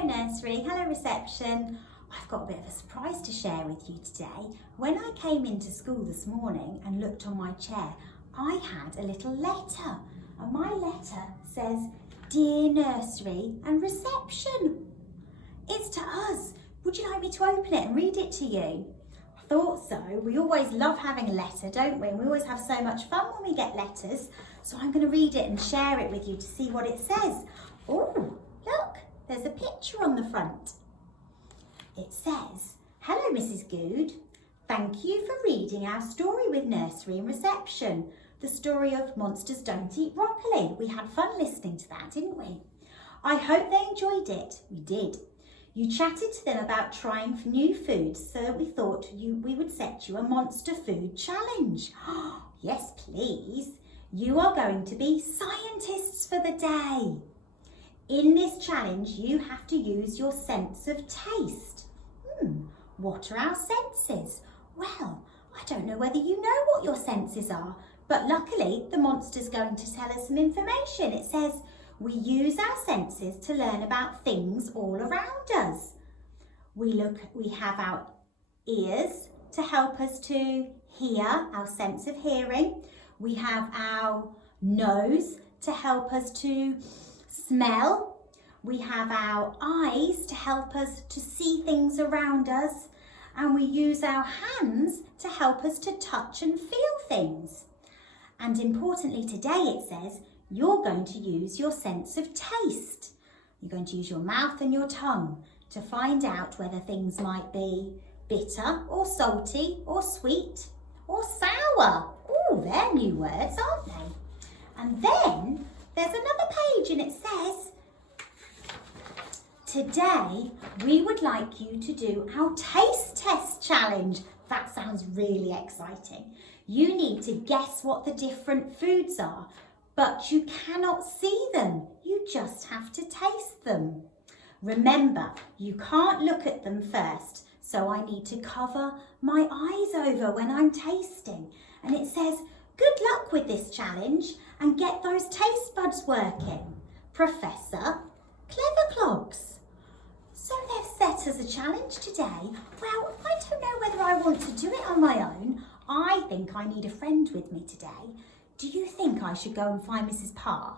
Hello nursery, hello reception. I've got a bit of a surprise to share with you today. When I came into school this morning and looked on my chair, I had a little letter, and my letter says, Dear Nursery and Reception. It's to us. Would you like me to open it and read it to you? I thought so. We always love having a letter, don't we? And we always have so much fun when we get letters. So I'm going to read it and share it with you to see what it says. Oh, look, there's a picture on the front. It says, Hello Mrs. Good. Thank you for reading our story with Nursery and Reception. The story of Monsters Don't Eat Broccoli. We had fun listening to that, didn't we? I hope they enjoyed it. We did. You chatted to them about trying new foods, so we thought we would set you a monster food challenge. Yes, please. You are going to be scientists for the day. In this challenge, you have to use your sense of taste. What are our senses? Well, I don't know whether you know what your senses are, but luckily the monster's going to tell us some information. It says, we use our senses to learn about things all around us. We have our ears to help us to hear, our sense of hearing. We have our nose to help us to smell. We have our eyes to help us to see things around us. And we use our hands to help us to touch and feel things. And importantly today it says, you're going to use your sense of taste. You're going to use your mouth and your tongue to find out whether things might be bitter or salty or sweet or sour. Oh, they're new words, aren't they? And then there's another page and it says, today we would like you to do our taste test challenge. That sounds really exciting. You need to guess what the different foods are, but you cannot see them. You just have to taste them. Remember, you can't look at them first, so I need to cover my eyes over when I'm tasting. And it says, good luck with this challenge and get those taste buds working. Professor Clever Clogs. So they've set us a challenge today. Well, I don't know whether I want to do it on my own. I think I need a friend with me today. Do you think I should go and find Mrs. Parr?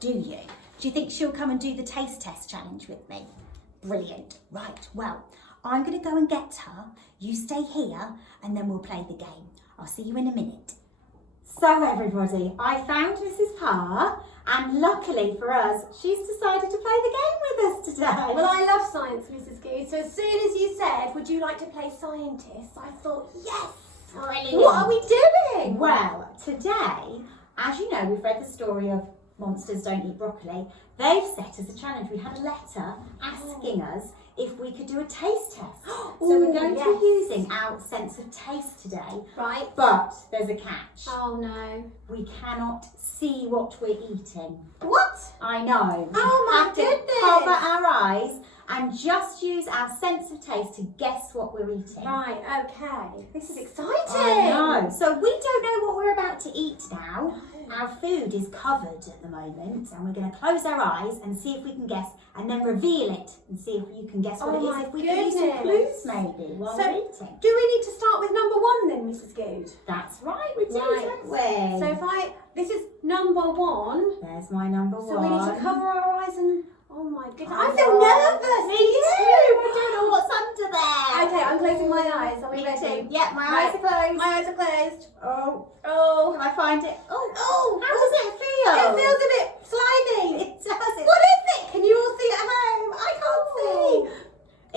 Do you? Do you think she'll come and do the taste test challenge with me? Brilliant. Right, well, I'm going to go and get her. You stay here and then we'll play the game. I'll see you in a minute. So everybody, I found Mrs. Parr and luckily for us, she's decided to play the game with us today. Well, I love science, Mrs. Good. So as soon as you said, would you like to play scientist, I thought, yes. Brilliant. What are we doing? Well, today, as you know, we've read the story of Monsters Don't Eat Broccoli. They've set us a challenge. We had a letter asking us if we could do a taste test. So we're going to be using our sense of taste today. Right. But there's a catch. Oh no. We cannot see what we're eating. What? I know. Oh my have to goodness. cover our eyes and just use our sense of taste to guess what we're eating. Right, okay. This is exciting. I know. So we don't know what we're about to eat now. Our food is covered at the moment and we're going to close our eyes and see if we can guess and then reveal it and see if you can guess what it is. If we can use some clues maybe while we're eating. Do we need to start with number one then, Mrs. Good? That's right, we do, don't we? So this is number one. There's my number one. So we need to cover our eyes and, oh my goodness. I I feel nervous. Me too. I don't know what's under there. Okay, I'm closing my eyes. Are we Me ready? too. Yeah, my eyes are closed. My eyes are closed. Oh. Oh. Can I find it? Oh. Oh. How does it feel? It feels a bit slimy. It does. What is it? Can you all see at home? I can't see.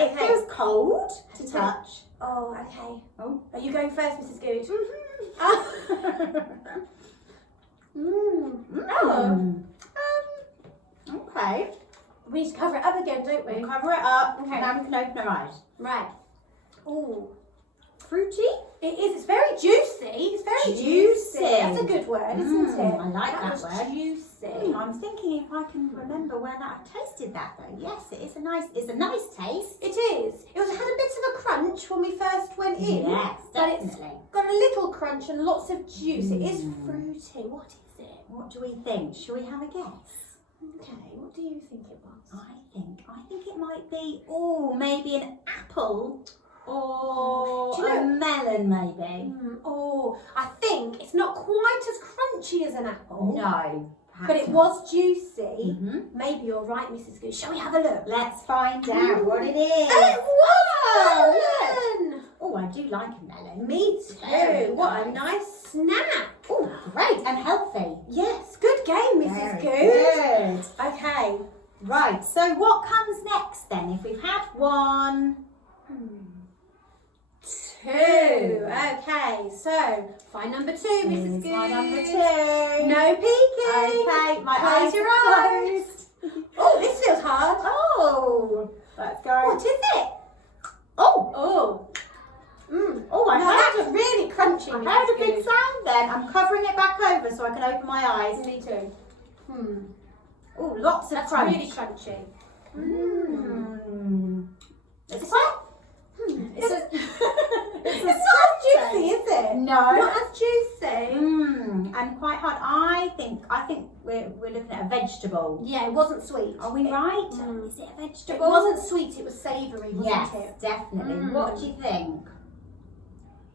It Okay. feels cold to touch. Oh, okay. Oh. Are you going first, Mrs. Good? Okay. We need to cover it up again, don't we? We'll cover it up. Okay. Now we can open our eyes. Right. Oh. Fruity? It is. It's very juicy. It's very juicy. That's a good word, isn't it? I like that was word. Juicy. I'm thinking if I can remember when I've tasted that though. Yes, it's a nice taste. It is. It had a bit of a crunch when we first went in. Yes, but it's definitely. got a little crunch and lots of juice. It is fruity. What is it? What do we think? Shall we have a guess? Okay, what do you think it was? I think it might might be, maybe an apple or Do you know- a melon, maybe. I think it's not quite as crunchy as an apple. No. But it was juicy. Mm-hmm. Maybe you're right, Mrs. Goose. Shall we have a look? Let's find out what it is. It was look. melon! Oh, I do like a melon. Me Very too. What a nice. nice snack. Oh, great and healthy. Yes, good game, Mrs. Very Goose. good. Okay. Right, so what comes next then? If we've had one, 2. Okay, so find number 2, Mrs. here's Goose. my number 2. No peeking. Okay, my Close eyes your are eyes. closed. Oh, this feels hard. Oh, let's go. What is it? Oh, Oh. oh, I No, heard that's really crunchy. I Mrs. heard a big Goose. sound then. I'm covering it back over so I can open my eyes. Me too. Oh, lots of That's crunch. really crunchy. It's quite. It's, It's not as juicy, is it? No. Not as juicy. And quite hard. I think we're looking at a vegetable. Yeah, it wasn't sweet. Are we right? Is it a It vegetable? wasn't sweet, it was savoury, wasn't Yes, it? definitely. What do you think?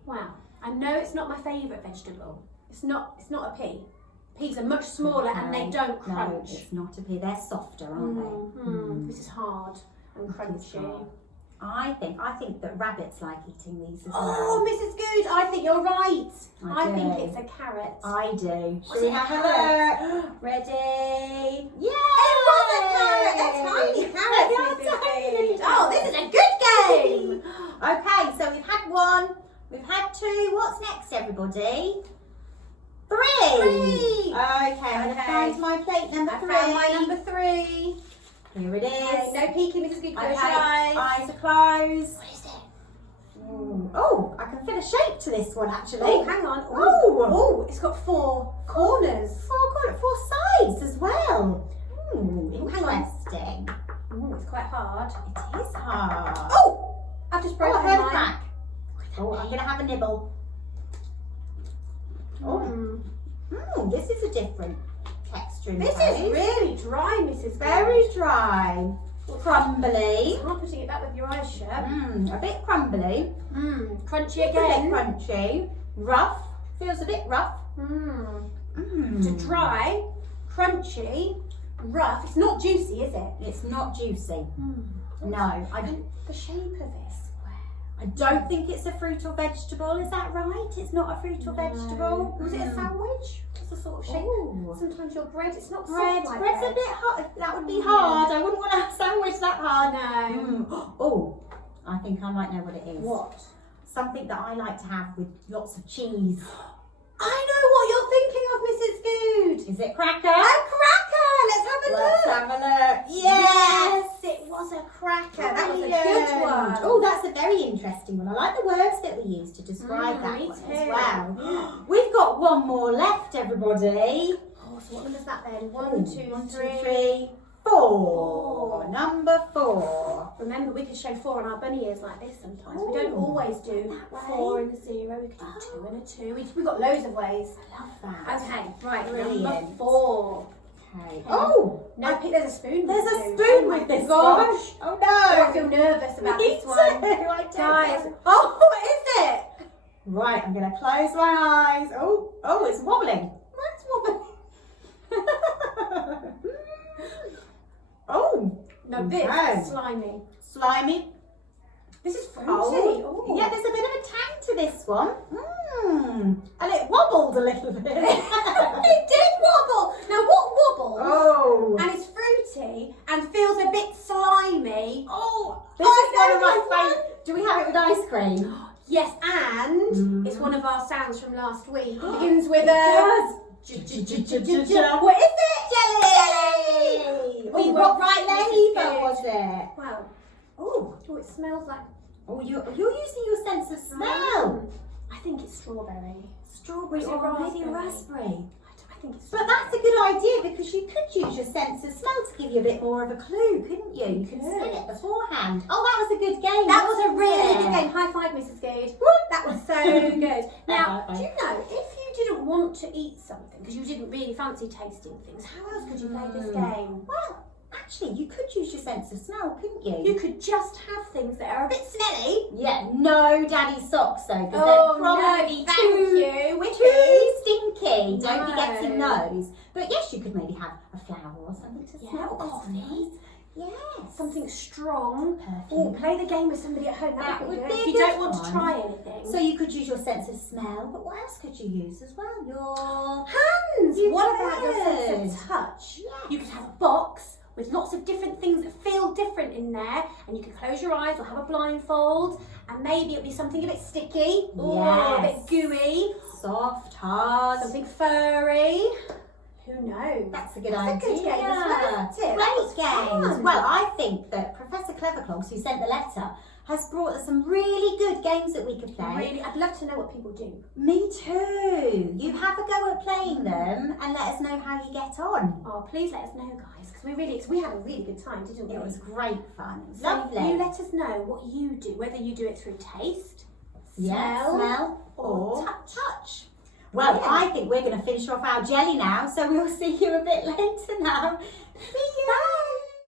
Wow. I know it's not my favourite vegetable. It's not a pea. Peas are much smaller and they don't No, crunch. it's not a pea. They're softer, aren't they? This is hard and crunchy. I think that rabbits like eating these as Oh, well. Mrs. Good, I think you're right. I I think do. it's a carrot. I do. Was Shall we it a have a carrot? look? Ready? It was a carrot. They're tiny carrots, They are Mrs. tiny Good. little Oh, this is a good game. Okay, so we've had 1, we've had 2. What's next, everybody? 3. Okay, I'm going to find my plate number I 3. found my number 3. Here it is. No peeking, Mrs. Good. Close Okay, your eyes. eyes are closed. What is it? Oh, I can feel a shape to this one actually. Oh, hang on. Oh. It's got 4 corners. 4 sides as well. hang on. Interesting. It's quite hard. It is hard. Oh! I've just Oh, broken I heard a mine. crack. Oh, I'm going to have a nibble. This is a different texture in This the is really dry, Mrs. very dry. Crumbly. I'm not putting it back with your eyes shut. A bit crumbly. Crunchy Just again. a bit crunchy. Rough. Feels a bit rough. So dry, crunchy, rough. It's not juicy, is it? It's not juicy. No, The shape of it. I don't think it's a fruit or vegetable. Is that right? It's not a fruit or vegetable. Was it a sandwich? What's the sort of shape? Ooh. Sometimes your bread, it's not Bread. soft like Bread's bread. a bit hard. That would be hard. I wouldn't want to sandwich that hard. No. Oh, I think I might know what it is. What? Something that I like to have with lots of cheese. I know what you're thinking of, Mrs. Good. Is it cracker? A cracker. Let's have a Let's look. have a look. Yes, it was a cracker. That was a good one. Oh, that's a very interesting one. I like the words that we use to describe that me one as too. well. Yeah. We've got one more left, everybody. Oh, so what number's that then? 1, 2, 1, 2, 3. 3, 4. Number 4. Remember, we can show 4 on our bunny ears like this sometimes. We don't Oh, always do that 4 and a 0. We can do 2 and a 2. We've got loads of ways. I love that. Okay, right, Brilliant. number 4. Okay. Oh, No, there's a spoon. there's a Mrs. Goose. spoon Oh my with this gosh. one. Oh Oh, I no. feel nervous about Me this too. one. I don't Guys, know. oh, what is it? Right, I'm going to close my eyes. Oh, it's wobbling. Mine's wobbling. Oh, No, this Okay. is slimy. slimy. This is fruity. Oh, Oh. yeah, there's a bit of a tang to this one. And it wobbled a little bit. It did wobble. Now, what wobbles? Oh. And it's fruity and feels a bit slimy. Oh, this is one of my one. favourite. Do we have it with ice cream? Yes, and it's one of our sounds from last week. It begins with It does. What is it? Jelly! We Oh, were what right, Mrs. flavour Good. was it? Wow. Oh, Oh, it smells like. you're using your sense of smell. I think it's strawberry. Strawberry Is it or maybe raspberry? raspberry. I think it's. But that's a good idea because you could use your sense of smell to give you a bit more of a clue, couldn't you? You could smell it beforehand. Oh, that was a good game. That was a really wasn't good it? game. High five, Mrs. Good. Woo. That was so good. Now, High five. do you know, if you didn't want to eat something because you didn't really fancy tasting things, how else could you play this game? Well, Actually, you could use your sense of smell, couldn't you? You could just have things that are a bit smelly. Yeah, no daddy's socks though, because Oh, they're probably no, thank you. too stinky. Don't be No. getting those. But yes, you could maybe have a flower or something to Yeah, smell. or That's coffee. nice. Yes. Something strong. Perfume. Or play the game with somebody at home. That That would would be be a good. If you good don't want one. to try anything. So you could use your sense of smell, but what else could you use as well? Your hands. You What about your sense could. of touch? Yes. You could have a box with lots of different things that feel different in there, and you could close your eyes or have a blindfold, and maybe it'll be something a bit sticky or a Yes. bit gooey, soft, hard. something furry. Who knows? That's a good That's idea. a good game as well, isn't it? That was Great games. fun. Well, I think that Professor Cleverclogs, who sent the letter, has brought us some really good games that we could play. Really, I'd love to know what people do. Me too. You have a go at playing them and let us know how you get on. Oh, please let us know, guys, because we had a really good time, didn't we? It was great fun. So Lovely. you let us know what you do, whether you do it through taste, Yeah, smell or or touch. Well, Yeah. I think we're going to finish off our jelly now, so we'll see you a bit later now. See you. Bye.